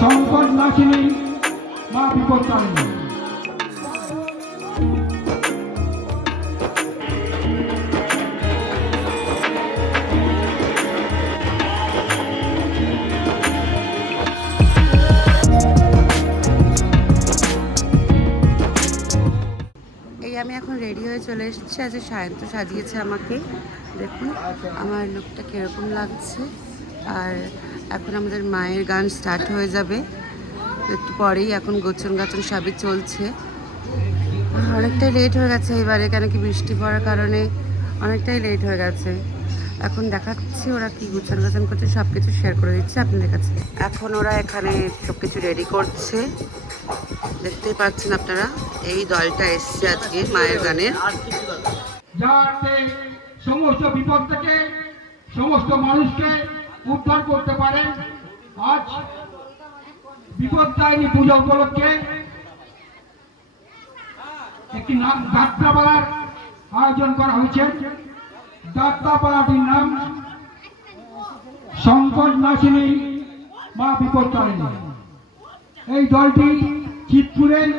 সংকট মা আমি এখন রেডি হয়ে চলে এসেছি। আজ সায়ন্ত সাজিয়েছে আমাকে। দেখুন, আমার লুকটা কীরকম লাগছে। আর এখন আমাদের মায়ের গান স্টার্ট হয়ে যাবে। একটু পরেই এখন গোছন গাছন সবই চলছে। অনেকটাই লেট হয়ে গেছে এবারে, কেন কি বৃষ্টি পড়ার কারণে অনেকটাই লেট হয়ে গেছে। এখন দেখাচ্ছি ওরা কি গুছান গাছন করছে সব কিছু শেয়ার করে দিচ্ছে আপনাদের কাছে। এখন ওরা এখানে সব কিছু রেডি করছে। দেখতেই পাচ্ছেন আপনারা, এই দলটা এসছে আজকে মায়ের গানের। সমস্ত বিপদ থেকে সমস্ত মানুষকে উদ্ধার করতে পারেন। আজ বিপদদায়িনী পূজা উপলক্ষে একটি নাম যাত্রাপালার আয়োজন করা হয়েছে। যাত্রাপালাটির নাম সংকট নাশিনী মা বিপদতারিণী এই দলটি চিতপুরের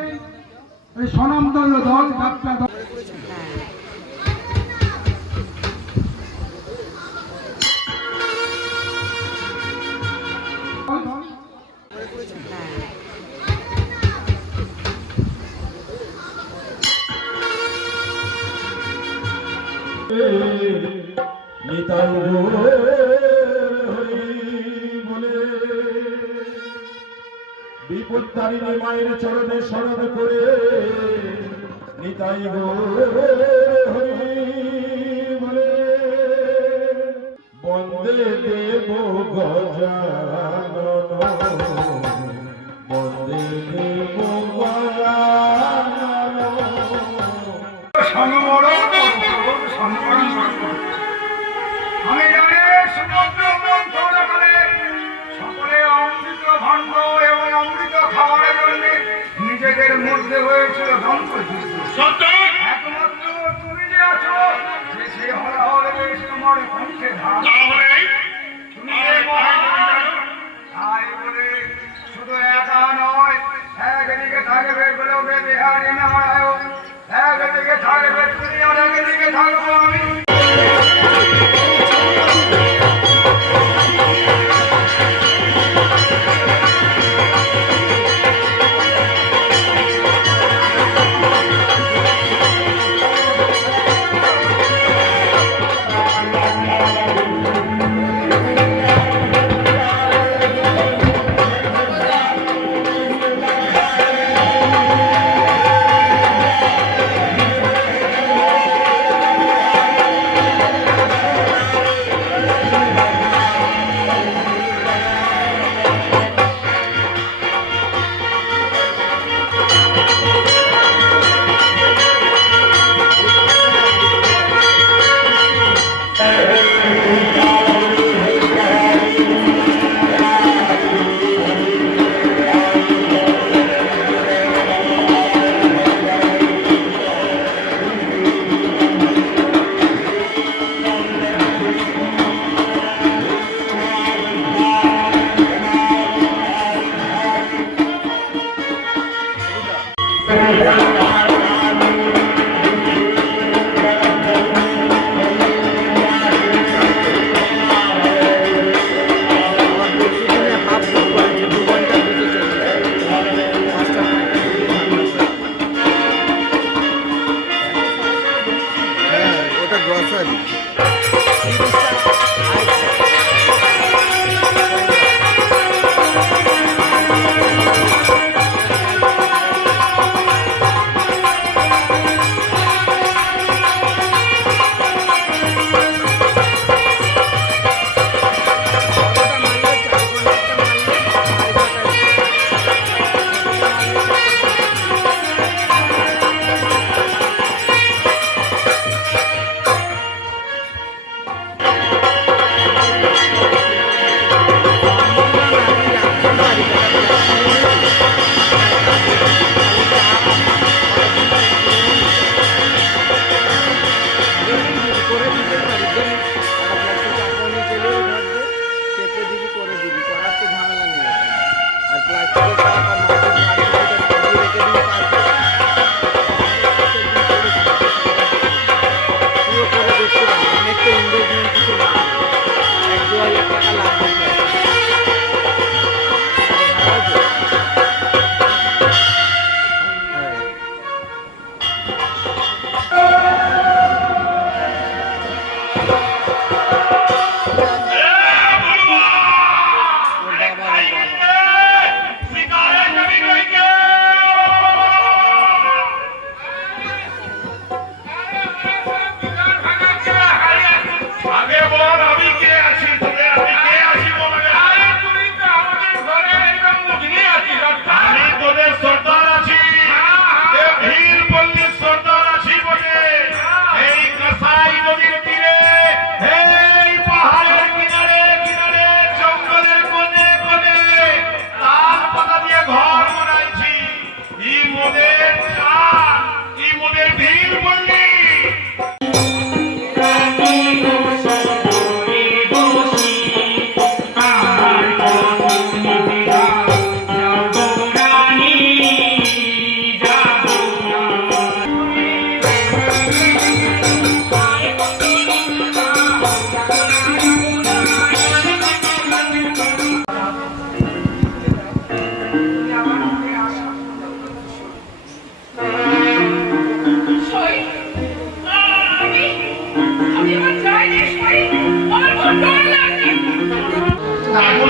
স্বনামধন্য দল যাত্রা দল। বিপত্তারিণী মায়ের চরণে শরণ করে নিতাই গো হরি বলে, বন্দে দেব গজানন, বন্দে দেব গজানন। সংবরণ নিজেদের মধ্যে হয়েছিল ধ্বংস যুদ্ধ। একমাত্র তুমি যে আছো সে হরহরে বেশ তোমার কণ্ঠে ধান তুমি তাই বলে শুধু একা নয় একদিকে থাকবে বলবে বিহারী নারায়ণ একদিকে থাকবে তুমি আর একদিকে থাকব আমি।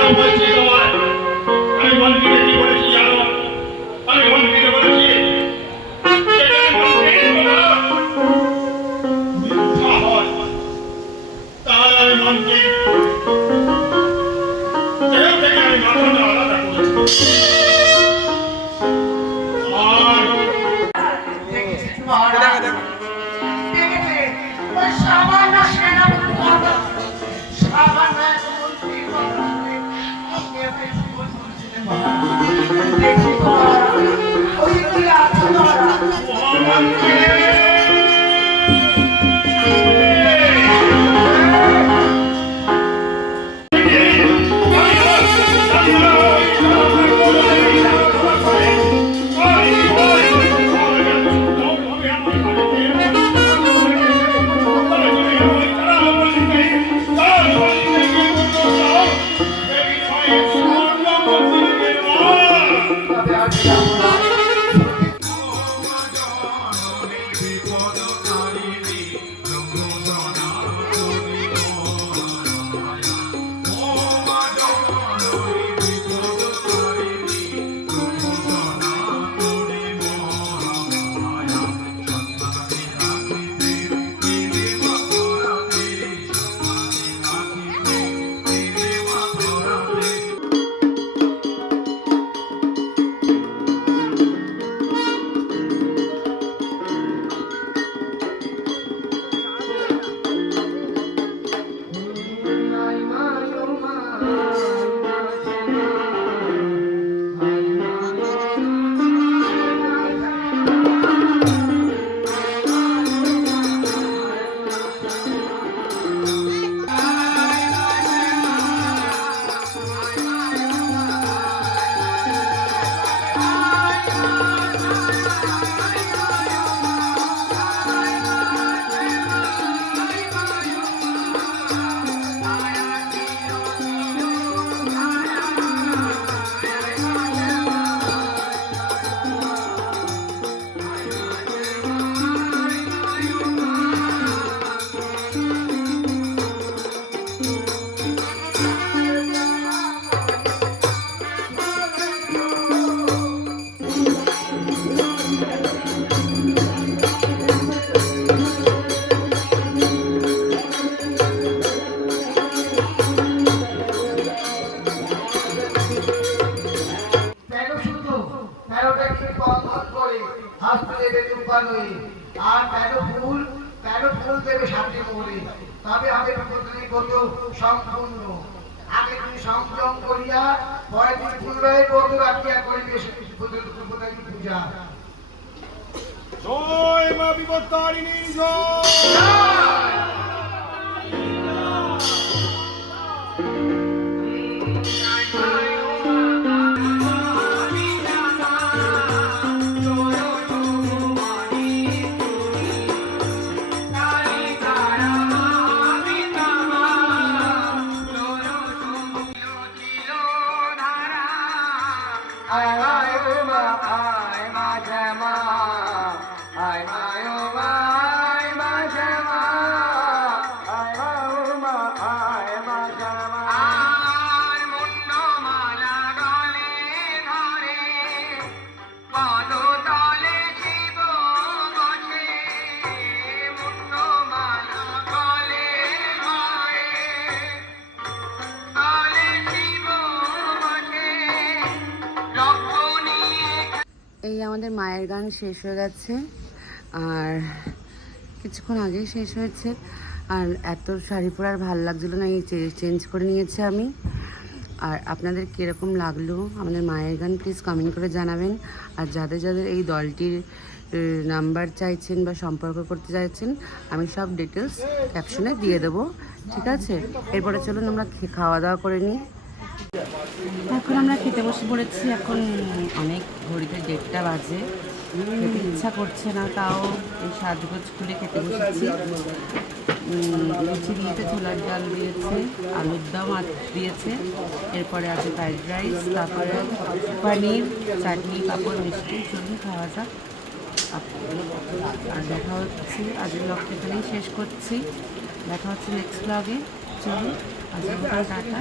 এখনও বলছি তোমার আমি মন্ত্রীকে কি বলেছি জানো আমি হয় তাহলে আমি মন্ত্রী জেল থেকে আমি আলাদা বাবা? তবে দেবে আর তেরো ফুল তেরো ফুল দেবে সাথে মোড়ে তবে হবে প্রতিদিন সম্পূর্ণ। আগে তুমি সংযম করিয়া পরে তুমি পুনরায় ব্রত রাখিয়া করিবে পূজা। জয় মা বিপত্তারিণী জয়! আয় মায় ও মা আয় মায়ের গান শেষ হয়ে গেছে। আর কিছুক্ষণ আগেই শেষ হয়েছে। আর এত শাড়ি পরে আর ভালো লাগছিল না, এই চেঞ্জ করে নিয়েছি আমি। আর আপনাদের কীরকম লাগল আমাদের মায়ের গান প্লিজ কমেন্ট করে জানাবেন। আর যাদের যাদের এই দলটির নাম্বার চাইছেন বা সম্পর্ক করতে চাইছেন, আমি সব ডিটেলস ক্যাপশনে দিয়ে দেবো। ঠিক আছে? এরপরে চলুন আমরা খাওয়া দাওয়া করে নিই। এখন আমরা খেতে বসে পড়েছি এখন অনেক ঘড়িতে দেড়টা বাজে। ইচ্ছা করছে না, তাও এই সাজগোজ খুলে খেতে বসেছি। লুচি দিয়েছে, ছোলার ডাল দিয়েছে, আলুর দম দিয়েছে। এরপরে আছে ফ্রাইড রাইস, তারপরে পনির, চাটনি, পাঁপড়, মিষ্টি। চলুন খাওয়া যাক। আর দেখা হচ্ছে, আজকের ব্লগটা এখানেই শেষ করছি। দেখা হচ্ছে নেক্সট ব্লগে চলুন, আজকের টাটা।